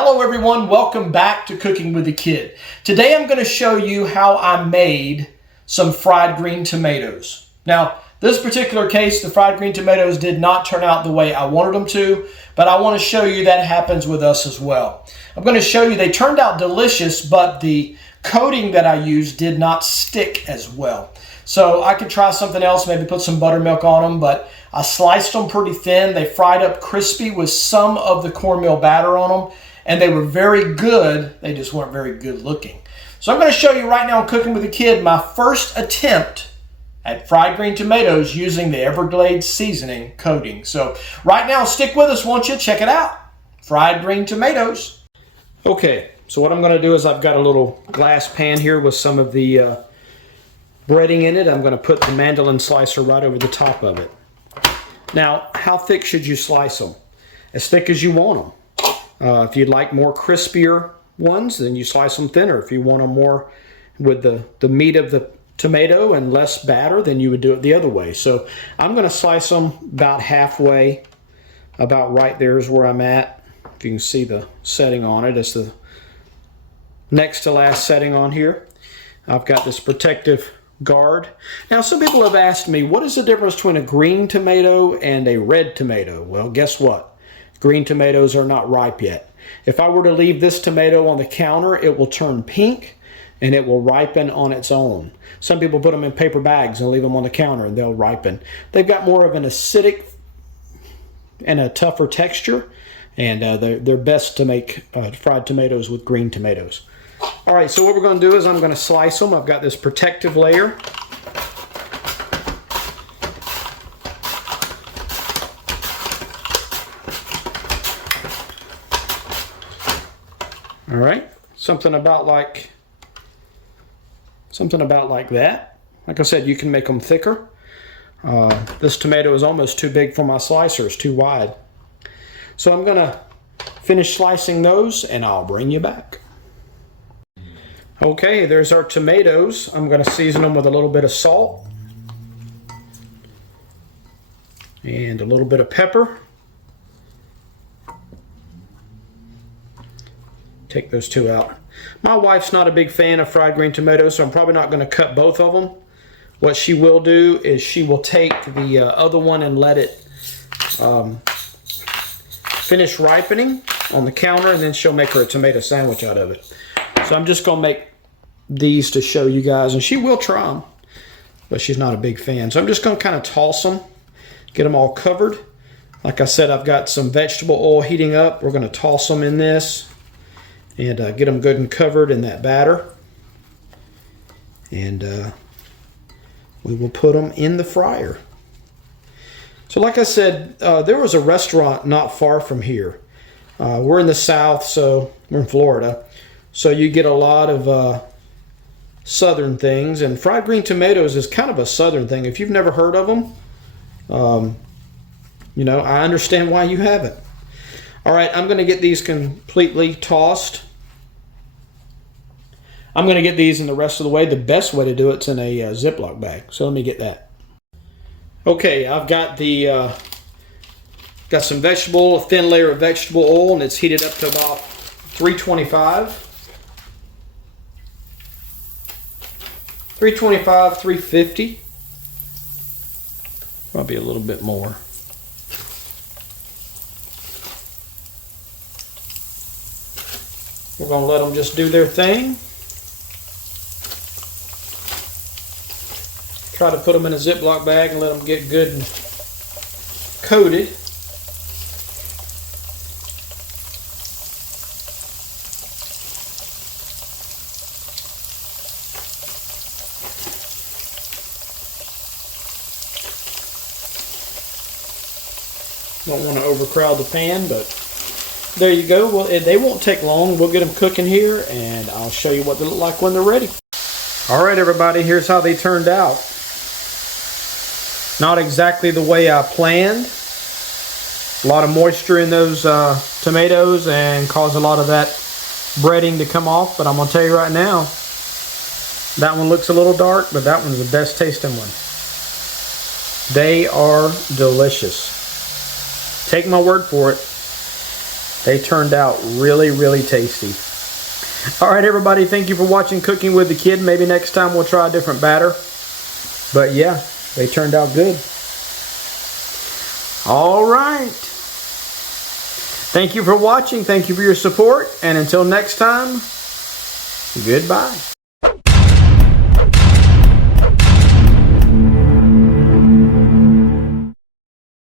Hello everyone, welcome back to Cooking with the Kid. Today I'm going to show you how I made some fried green tomatoes. Now, this particular case, the fried green tomatoes did not turn out the way I wanted them to, but I want to show you that happens with us as well. I'm going to show you they turned out delicious, but the coating that I used did not stick as well. So I could try something else, maybe put some buttermilk on them, but I sliced them pretty thin. They fried up crispy with some of the cornmeal batter on them, and they were very good. They just weren't very good looking. So I'm going to show you right now on Cooking with the Kid my first attempt at fried green tomatoes using the Everglades seasoning coating. So right now, stick with us, won't you? Check it out. Fried green tomatoes. Okay, so what I'm going to do is I've got a little glass pan here with some of the breading in it. I'm going to put the mandolin slicer right over the top of it. Now, how thick should you slice them? As thick as you want them. If you'd like more crispier ones, then you slice them thinner. If you want them more with the meat of the tomato and less batter, then you would do it the other way. So I'm going to slice them about halfway. About right there is where I'm at. If you can see the setting on it, it's the next to last setting on here. I've got this protective guard. Now, some people have asked me, what is the difference between a green tomato and a red tomato? Well, guess what? Green tomatoes are not ripe yet. If I were to leave this tomato on the counter, it will turn pink and it will ripen on its own. Some people put them in paper bags and leave them on the counter and they'll ripen. They've got more of an acidic and a tougher texture, and they're best to make fried tomatoes with green tomatoes. All right, so what we're going to do is I'm going to slice them. I've got this protective layer. All right, something about like that. Like I said, you can make them thicker. This tomato is almost too big for my slicer. It's too wide. So I'm going to finish slicing those and I'll bring you back. Okay, there's our tomatoes. I'm going to season them with a little bit of salt and a little bit of pepper. Take those two out. My wife's not a big fan of fried green tomatoes, so I'm probably not going to cut both of them. What she will do is she will take the other one and let it finish ripening on the counter, and then she'll make her a tomato sandwich out of it. So I'm just going to make these to show you guys, and she will try them, but she's not a big fan. So I'm just going to kind of toss them, get them all covered. Like I said, I've got some vegetable oil heating up. We're going to toss them in this and get them good and covered in that batter. And we will put them in the fryer. So like I said, there was a restaurant not far from here. We're in the South, so we're in Florida. So you get a lot of Southern things, and fried green tomatoes is kind of a Southern thing. If you've never heard of them, you know, I understand why you haven't. All right, I'm going to get these completely tossed. I'm going to get these in the rest of the way. The best way to do it's in a Ziploc bag. So let me get that. Okay, I've got the got some vegetable, a thin layer of vegetable oil, and it's heated up to about 325. 325, 350. Probably a little bit more. We're going to let them just do their thing. Try to put them in a Ziploc bag and let them get good and coated. Don't want to overcrowd the pan, but there you go. Well, they won't take long. We'll get them cooking here, and I'll show you what they look like when they're ready. All right, everybody, here's how they turned out. Not exactly the way I planned. A lot of moisture in those tomatoes and caused a lot of that breading to come off, but I'm going to tell you right now, that one looks a little dark, but that one's the best tasting one. They are delicious. Take my word for it. They turned out really, really tasty. All right, everybody, thank you for watching Cooking with the Kid. Maybe next time we'll try a different batter. But yeah, they turned out good. All right. Thank you for watching. Thank you for your support. And until next time, goodbye.